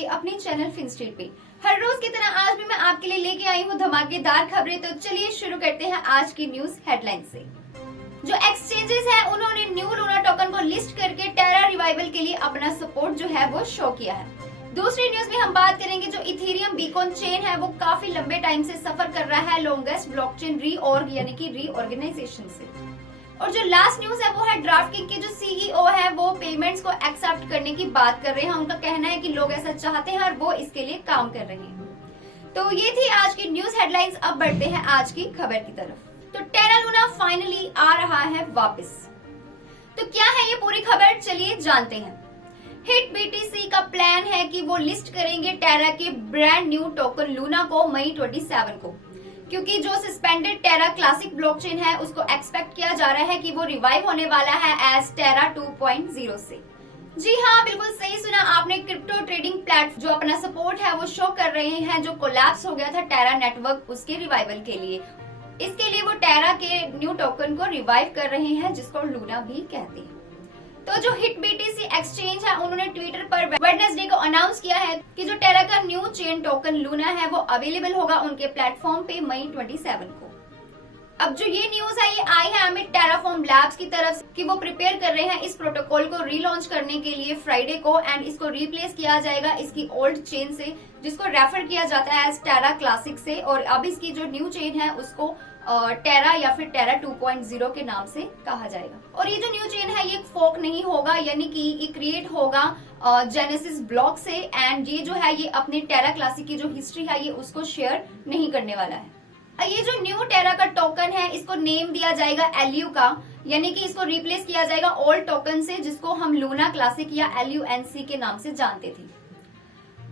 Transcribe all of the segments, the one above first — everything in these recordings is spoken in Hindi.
आपके अपने चैनल फिनस्ट्रीट पे। हर रोज की तरह आज भी मैं आपके लिए लेके आई हूँ धमाकेदार खबरें। तो चलिए शुरू करते हैं आज की न्यूज हेडलाइन से। जो एक्सचेंजेस है उन्होंने न्यू लूना टोकन को लिस्ट करके टेरा रिवाइवल के लिए अपना सपोर्ट जो है वो शो किया है। दूसरी न्यूज में हम बात करेंगे जो इथेरियम बीकॉन चेन है वो काफी लंबे टाइम से सफर कर रहा है लॉन्गेस्ट ब्लॉकचेन रीऑर्ग यानी कि रीऑर्गेनाइजेशन से। और जो लास्ट न्यूज है वो है ड्राफ्टकिंग के जो सीईओ है वो पेमेंट्स को एक्सेप्ट करने की बात कर रहे हैं। उनका कहना है कि लोग ऐसा चाहते हैं और वो इसके लिए काम कर रहे हैं। तो ये थी आज की न्यूज हेडलाइंस। अब बढ़ते हैं आज की खबर की तरफ। तो टेरा लूना फाइनली आ रहा है वापस। तो क्या है ये पूरी खबर, चलिए जानते हैं। हिट बीटीसी का प्लान है कि वो लिस्ट करेंगे टेरा के ब्रांड न्यू टोकन लूना को मई 27 को, क्योंकि जो सस्पेंडेड टेरा क्लासिक ब्लॉकचेन है उसको एक्सपेक्ट किया जा रहा है कि वो रिवाइव होने वाला है एज टेरा 2.0 से। जी हाँ, बिल्कुल सही सुना आपने। क्रिप्टो ट्रेडिंग प्लेटफॉर्म जो अपना सपोर्ट है वो शो कर रहे हैं जो कोलैप्स हो गया था टेरा नेटवर्क, उसके रिवाइवल के लिए। इसके लिए वो टेरा के न्यू टोकन को रिवाइव कर रहे हैं जिसको लूना भी कहते हैं। तो जो हिट बीटीसी एक्सचेंज है उन्होंने ट्विटर पर वेडनेसडे को अनाउंस किया है कि जो टेरा का न्यू चेन टोकन लूना है वो अवेलेबल होगा उनके प्लेटफॉर्म पे मई 27 को। अब जो ये न्यूज है ये आई है अमित टेराफॉर्म लैब्स की तरफ से कि वो प्रिपेयर कर रहे हैं इस प्रोटोकॉल को रीलॉन्च करने के लिए फ्राइडे को, एंड इसको रिप्लेस किया जाएगा इसकी ओल्ड चेन से जिसको रेफर किया जाता है एज टेरा क्लासिक से। और अब इसकी जो न्यू चेन है उसको टेरा या फिर टेरा 2.0 के नाम से कहा जाएगा। और ये जो न्यू चेन है ये फोक नहीं होगा, यानी कि ये क्रिएट होगा जेनेसिस ब्लॉक से, एंड ये जो है ये अपने टेरा क्लासिक की जो हिस्ट्री है ये उसको शेयर नहीं करने वाला है। ये जो न्यू टेरा का टोकन है इसको नेम दिया जाएगा एलयू का, यानी कि इसको रिप्लेस किया जाएगा ओल्ड टोकन से जिसको हम लूना क्लासिक या LUNC के नाम से जानते थे।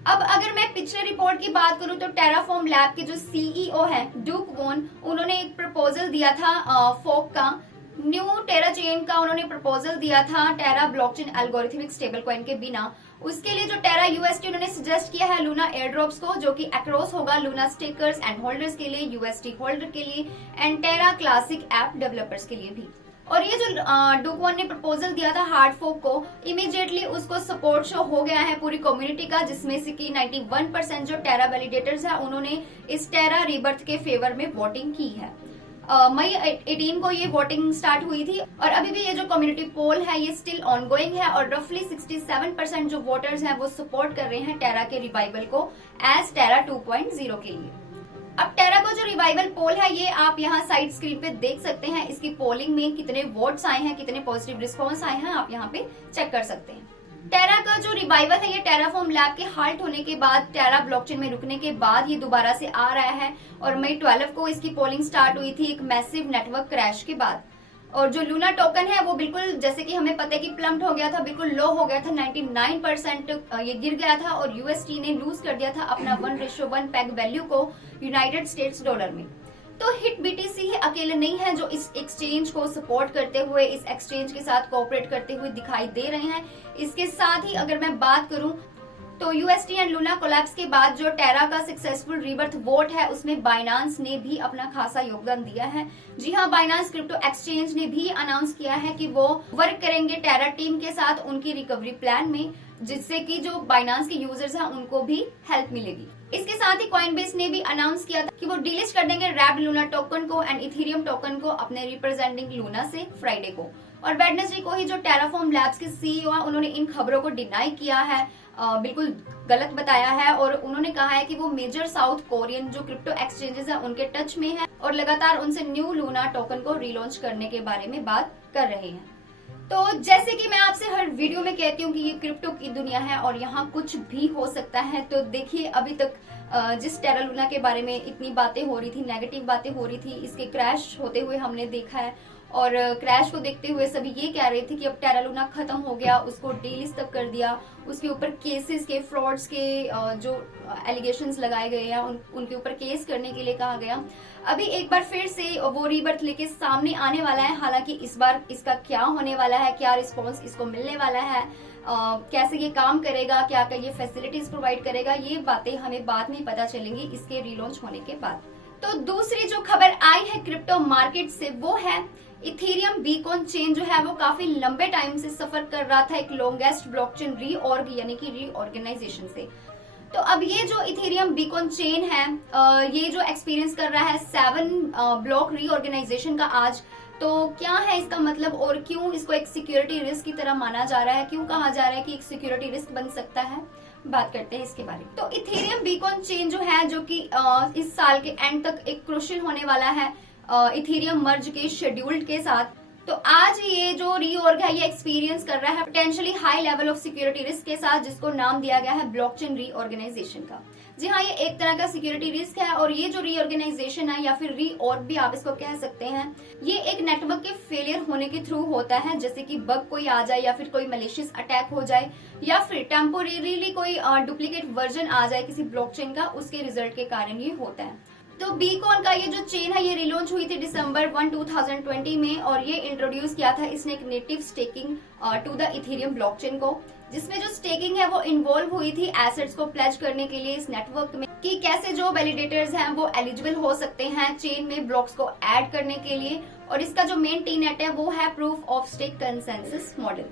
अब अगर मैं पिछले रिपोर्ट की बात करूं तो टेराफॉर्म लैब के जो सीईओ है डूक वोन, उन्होंने एक प्रपोजल दिया था फोक का, न्यू टेरा चेन का उन्होंने प्रपोजल दिया था टेरा ब्लॉकचेन एल्गोरिथमिक स्टेबल कॉइन के बिना। उसके लिए जो टेरा यूएसटी उन्होंने सजेस्ट किया है लूना एयर ड्रॉप्स को, जो कि अक्रॉस होगा लूना स्टेकर्स एंड होल्डर्स के लिए, यूएसटी होल्डर के लिए and Terra Classic app developers के लिए भी। और ये जो डुकवन ने प्रपोजल दिया था हार्ड फोक को, इमीडिएटली उसको सपोर्ट शो हो गया है पूरी कम्युनिटी का, जिसमें से कि 91% जो टेरा वैलिडेटर्स है उन्होंने इस टेरा रीबर्थ के फेवर में वोटिंग की है। मई 18 को ये वोटिंग स्टार्ट हुई थी और अभी भी ये जो कम्युनिटी पोल है ये स्टिल ऑनगोइंग है और रफली 67% जो वोटर्स हैं वो सपोर्ट कर रहे हैं टेरा के रिवाइवल को एज टेरा 2.0 के लिए। अब टेरा का जो रिवाइवल पोल है ये आप यहाँ साइड स्क्रीन पे देख सकते हैं। इसकी पोलिंग में कितने वोट्स आए हैं, कितने पॉजिटिव रिस्पॉन्स आए हैं, आप यहाँ पे चेक कर सकते हैं। टेरा का जो रिवाइवल है ये टेराफॉर्म लैब के हाल्ट होने के बाद, टेरा ब्लॉकचेन में रुकने के बाद ये दोबारा से आ रहा है और मई 12 को इसकी पोलिंग स्टार्ट हुई थी एक मैसिव नेटवर्क क्रैश के बाद। और जो लूना टोकन है वो बिल्कुल जैसे कि हमें पता है कि प्लम्प्ड हो गया था, बिल्कुल लो हो गया था, 99% ये गिर गया था और यूएसटी ने लूज कर दिया था अपना 1:1 पेग वैल्यू को यूनाइटेड स्टेट्स डॉलर में। तो हिट बीटीसी ही अकेले नहीं है जो इस एक्सचेंज को सपोर्ट करते हुए, इस एक्सचेंज के साथ कोऑपरेट करते हुए दिखाई दे रहे हैं। इसके साथ ही अगर मैं बात करूं तो यूएसटी एंड लूना कोलैप्स के बाद जो टेरा का सक्सेसफुल रीबर्थ वोट है उसमें बाइनांस ने भी अपना खासा योगदान दिया है। जी हाँ, बाइनांस क्रिप्टो एक्सचेंज ने भी अनाउंस किया है कि वो वर्क करेंगे टेरा टीम के साथ उनकी रिकवरी प्लान में, जिससे कि जो बाइनांस के यूजर्स हैं उनको भी हेल्प मिलेगी। इसके साथ ही कॉइनबेस ने भी अनाउंस किया था कि वो डिलिस्ट कर देंगे रैप्ड लूना टोकन को एंड इथेरियम टोकन को अपने रिप्रेजेंटिंग लूना से फ्राइडे को। और वेडनेसडे को ही जो टेराफॉर्म लैब्स के सीईओ है उन्होंने इन खबरों को डिनाई किया है, बिल्कुल गलत बताया है और उन्होंने कहा है कि वो मेजर साउथ कोरियन जो क्रिप्टो एक्सचेंजेस है उनके टच में है और लगातार उनसे न्यू लूना टोकन को रिलॉन्च करने के बारे में बात कर रहे हैं। तो जैसे कि मैं आपसे हर वीडियो में कहती हूँ कि ये क्रिप्टो की दुनिया है और यहाँ कुछ भी हो सकता है। तो देखिए अभी तक जिस टेरा लूना के बारे में इतनी बातें हो रही थी, नेगेटिव बातें हो रही थी, इसके क्रैश होते हुए हमने देखा है और क्रैश को देखते हुए सभी ये कह रहे थे कि अब टेरा लूना खत्म हो गया, उसको डीलिस्ट तक कर दिया, उसके ऊपर केसेस के फ्रॉड्स के जो एलिगेशंस लगाए गए हैं उनके ऊपर केस करने के लिए कहा गया। अभी एक बार फिर से वो रीबर्थ लेके सामने आने वाला है, हालांकि इस बार इसका क्या होने वाला है, क्या रिस्पॉन्स इसको मिलने वाला है, कैसे ये काम करेगा, क्या क्या ये फैसिलिटीज प्रोवाइड करेगा, ये बातें हमें बाद में पता चलेंगी इसके रिलॉन्च होने के बाद। तो दूसरी जो खबर आई है क्रिप्टो मार्केट से वो है इथेरियम बीकॉन चेन जो है वो काफी लंबे टाइम से सफर कर रहा था एक लॉन्गेस्ट ब्लॉकचेन रीऑर्ग यानी कि रीऑर्गेनाइजेशन से। तो अब ये जो इथेरियम बीकॉन चेन है ये जो एक्सपीरियंस कर रहा है 7 ब्लॉक रीऑर्गेनाइजेशन का आज, तो क्या है इसका मतलब और क्यों इसको एक सिक्योरिटी रिस्क की तरह माना जा रहा है, क्यों कहा जा रहा है कि एक सिक्योरिटी रिस्क बन सकता है, बात करते हैं इसके बारे में। तो इथेरियम बीकॉन चेन जो है जो कि इस साल के एंड तक एक क्रूशियल होने वाला है इथेरियम मर्ज के शेड्यूल्ड के साथ। तो आज ये जो रीऑर्ग है ये एक्सपीरियंस कर रहा है potentially high level of security risk के साथ, जिसको नाम दिया गया है ब्लॉकचेन रीऑर्गेनाइजेशन का। जी हाँ, ये एक तरह का सिक्योरिटी रिस्क है और ये जो रीऑर्गेनाइजेशन है या फिर रीऑर्ग भी आप इसको कह सकते हैं, ये एक नेटवर्क के फेलियर होने के थ्रू होता है, जैसे कि बग कोई आ जाए या फिर कोई मलिशियस अटैक हो जाए या फिर टेम्पोरेरीली कोई डुप्लीकेट वर्जन आ जाए किसी ब्लॉकचेन का, उसके रिजल्ट के कारण ये होता है। तो बीकॉन का ये जो चेन है ये रिलॉन्च हुई थी दिसंबर 1, 2020 में और ये इंट्रोड्यूस किया था इसने एक native staking to the Ethereum blockchain को, जिसमें जो स्टेकिंग है वो इन्वॉल्व हुई थी एसेट्स को प्लेज करने के लिए इस नेटवर्क में, कि कैसे जो वैलिडेटर्स हैं वो एलिजिबल हो सकते हैं चेन में ब्लॉक्स को ऐड करने के लिए। और इसका जो मेन टीनेट है वो है proof of stake consensus model.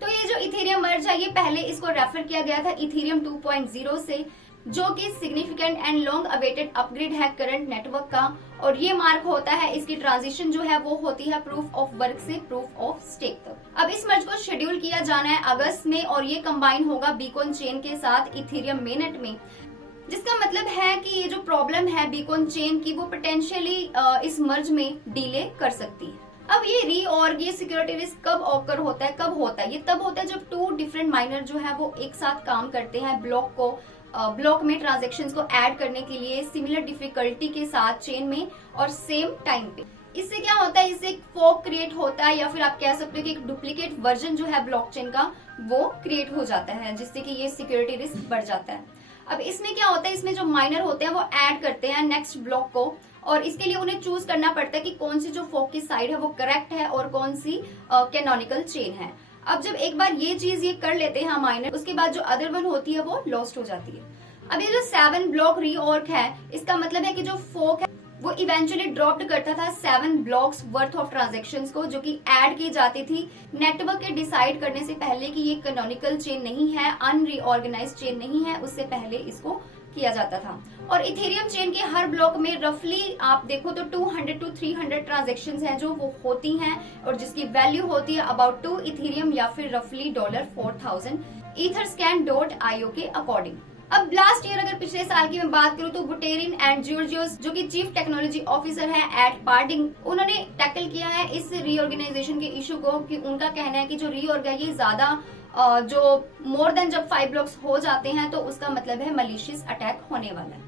तो ये जो इथेरियम मर्ज है ये पहले इसको रेफर किया गया था इथेरियम 2.0 से, जो कि significant and long awaited upgrade है करंट नेटवर्क का, और ये मार्क होता है इसकी ट्रांजिशन जो है वो होती है प्रूफ ऑफ वर्क से प्रूफ ऑफ स्टेक तक। अब इस मर्ज को शेड्यूल किया जाना है अगस्त में और ये कंबाइन होगा बीकॉन चेन के साथ इथेरियम मेनट में, जिसका मतलब है कि ये जो प्रॉब्लम है बीकॉन चेन की वो पोटेंशियली इस मर्ज में डिले कर सकती है। अब ये रीऑर्ग ये सिक्योरिटी रिस्क कब ऑकर होता है, कब होता है? ये तब होता है जब 2 डिफरेंट माइनर जो है वो एक साथ काम करते हैं ब्लॉक में ट्रांजैक्शंस को ऐड करने के लिए सिमिलर डिफिकल्टी के साथ चेन में और सेम टाइम पे। इससे क्या होता है, इससे एक फॉग क्रिएट होता है या फिर आप कह सकते हो कि एक डुप्लीकेट वर्जन जो है ब्लॉकचेन का वो क्रिएट हो जाता है, जिससे कि ये सिक्योरिटी रिस्क बढ़ जाता है। अब इसमें क्या होता है, इसमें जो माइनर होते हैं वो ऐड करते हैं नेक्स्ट ब्लॉक को और इसके लिए उन्हें चूज करना पड़ता है कि कौन सी जो फॉग की साइड है वो करेक्ट है और कौन सी कैनोनिकल चेन है। अब जब एक बार ये चीज ये कर लेते हैं माइनर, उसके बाद जो अदर वन होती है वो लॉस्ट हो जाती है। अब ये जो 7 ब्लॉक रीऑर्ग है इसका मतलब है कि जो फोक है वो इवेंचुअली ड्रॉप्ड करता था 7 ब्लॉक्स वर्थ ऑफ ट्रांजैक्शंस को, जो कि ऐड की जाती थी नेटवर्क के डिसाइड करने से पहले कि ये कैनोनिकल चेन नहीं है, अनरीऑर्गेनाइज्ड चेन नहीं है, उससे पहले इसको किया जाता था। और इथेरियम चेन के हर ब्लॉक में रफली आप देखो तो 200 to 300 ट्रांजैक्शंस हैं जो वो होती हैं और जिसकी वैल्यू होती है अबाउट 2 इथेरियम या फिर रफली $4000 etherscan.io के अकॉर्डिंग। अब लास्ट ईयर अगर पिछले साल की मैं बात करूं तो बुटेरिन एंड जॉर्जियोस जो कि चीफ टेक्नोलॉजी ऑफिसर है एट पार्डिंग, उन्होंने टैकल किया है इस रीऑर्गेनाइजेशन के इशू को, कि उनका कहना है कि जो रीऑर्ग है ये ज्यादा जो मोर देन जब 5 ब्लॉक्स हो जाते हैं तो उसका मतलब है मलिशियस अटैक होने वाला है।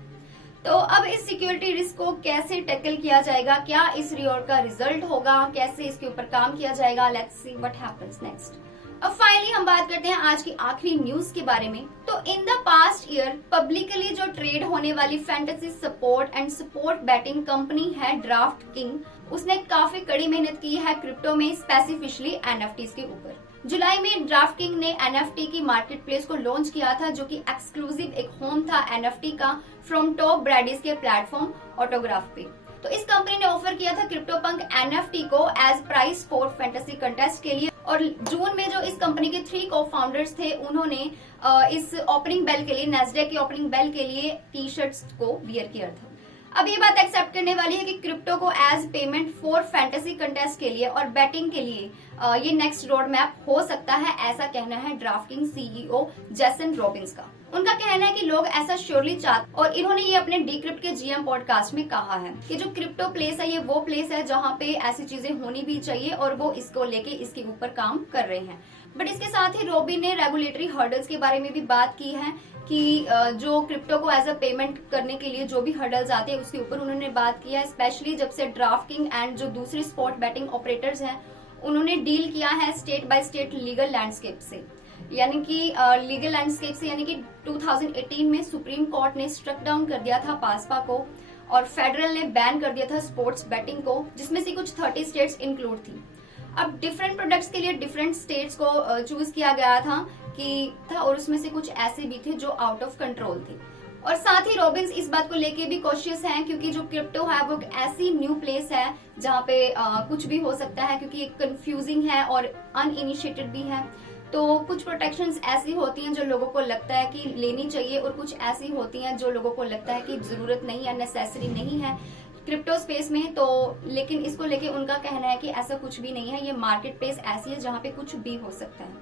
तो अब इस सिक्योरिटी रिस्क को कैसे टैकल किया जाएगा, क्या इस रीऑर्ग का रिजल्ट होगा, कैसे इसके ऊपर काम किया जाएगा, let's see what happens next. अब फाइनली हम बात करते हैं आज की आखिरी न्यूज के बारे में। तो in the past year publicly जो ट्रेड होने वाली fantasy support and support batting company है ड्राफ्ट किंग, उसने काफी कड़ी मेहनत की है क्रिप्टो में, स्पेसिफिकली एनएफटीज के ऊपर। जुलाई में ड्राफ्ट किंग ने एनएफटी की मार्केट प्लेस को लॉन्च किया था, जो कि एक्सक्लूसिव एक होम था एनएफटी का फ्रॉम टॉप ब्रैडीज के प्लेटफॉर्म ऑटोग्राफ पे। तो इस कंपनी ने ऑफर किया था क्रिप्टो पंक एनएफटी को as price for fantasy contest के लिए, और जून में जो इस कंपनी के 3 को फाउंडर्स थे उन्होंने इस ओपनिंग बेल के लिए, नेस्डैक की ओपनिंग बेल के लिए टी शर्ट्स को वियर किया था। अब ये बात एक्सेप्ट करने वाली है कि क्रिप्टो को as payment for fantasy contest के लिए और बैटिंग के लिए ये नेक्स्ट रोड मैप हो सकता है, ऐसा कहना है ड्राफ्टकिंग सीईओ जेसन रॉबिन्स का। उनका कहना है कि लोग ऐसा श्योरली चाहते, और इन्होंने ये अपने डीक्रिप्ट के जीएम पॉडकास्ट में कहा है कि जो क्रिप्टो प्लेस है ये वो प्लेस है जहाँ पे ऐसी चीजें होनी भी चाहिए और वो इसको लेके इसके ऊपर काम कर रहे हैं। बट इसके साथ ही रॉबिन ने रेगुलेटरी हर्डल्स के बारे में भी बात की है कि जो क्रिप्टो को एज अ पेमेंट करने के लिए जो भी हर्डल्स आते हैं उसके ऊपर उन्होंने बात किया है, स्पेशली जब से ड्राफ्टकिंग एंड जो दूसरी स्पॉट बैटिंग ऑपरेटर्स हैं उन्होंने डील किया है state by state legal landscape से, यानी कि लीगल लैंडस्केप से, यानी कि 2018 में सुप्रीम कोर्ट ने स्ट्रक डाउन कर दिया था पासपा को और फेडरल ने बैन कर दिया था स्पोर्ट्स बैटिंग को, जिसमें से कुछ 30 स्टेट्स इंक्लूड थी। अब डिफरेंट प्रोडक्ट्स के लिए डिफरेंट स्टेट्स को चूज किया गया था और उसमें से कुछ ऐसे भी थे जो आउट ऑफ कंट्रोल थे। और साथ ही रॉबिन्स इस बात को लेके भी कॉशियस हैं क्योंकि जो क्रिप्टो है वो एक ऐसी न्यू प्लेस है जहाँ पे कुछ भी हो सकता है, क्योंकि एक कंफ्यूजिंग है और अनइनिशिएटेड भी है। तो कुछ प्रोटेक्शंस ऐसी होती हैं जो लोगों को लगता है कि लेनी चाहिए और कुछ ऐसी होती हैं जो लोगों को लगता है कि जरूरत नहीं है, नेसेसरी नहीं है क्रिप्टो स्पेस में। तो लेकिन इसको लेके उनका कहना है कि ऐसा कुछ भी नहीं है, ये मार्केट प्लेस ऐसी है जहाँ पे कुछ भी हो सकता है।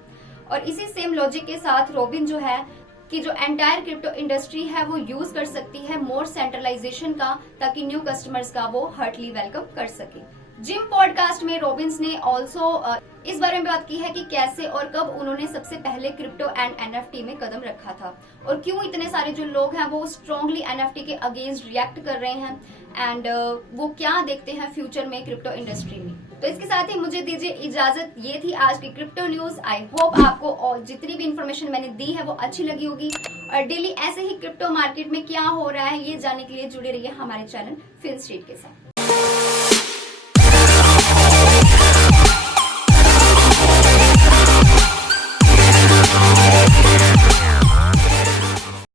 और इसी सेम लॉजिक के साथ रॉबिन जो है कि जो एंटायर क्रिप्टो इंडस्ट्री है वो यूज कर सकती है मोर सेंट्रलाइजेशन का, ताकि न्यू कस्टमर्स का वो हार्टली वेलकम कर सके। जिम पॉडकास्ट में रॉबिन्स ने ऑल्सो इस बारे में बात की है कि कैसे और कब उन्होंने सबसे पहले क्रिप्टो एंड एनएफटी में कदम रखा था और क्यों इतने सारे जो लोग हैं वो स्ट्रांगली एनएफटी के अगेंस्ट रिएक्ट कर रहे हैं एंड वो क्या देखते हैं फ्यूचर में क्रिप्टो इंडस्ट्री में। तो इसके साथ ही मुझे दीजिए इजाजत। ये थी आज की क्रिप्टो न्यूज। आई होप आपको और जितनी भी इन्फॉर्मेशन मैंने दी है वो अच्छी लगी होगी और डेली ऐसे ही क्रिप्टो मार्केट में क्या हो रहा है ये जानने के लिए जुड़े रहिए हमारे चैनल फिन स्ट्रीट के साथ।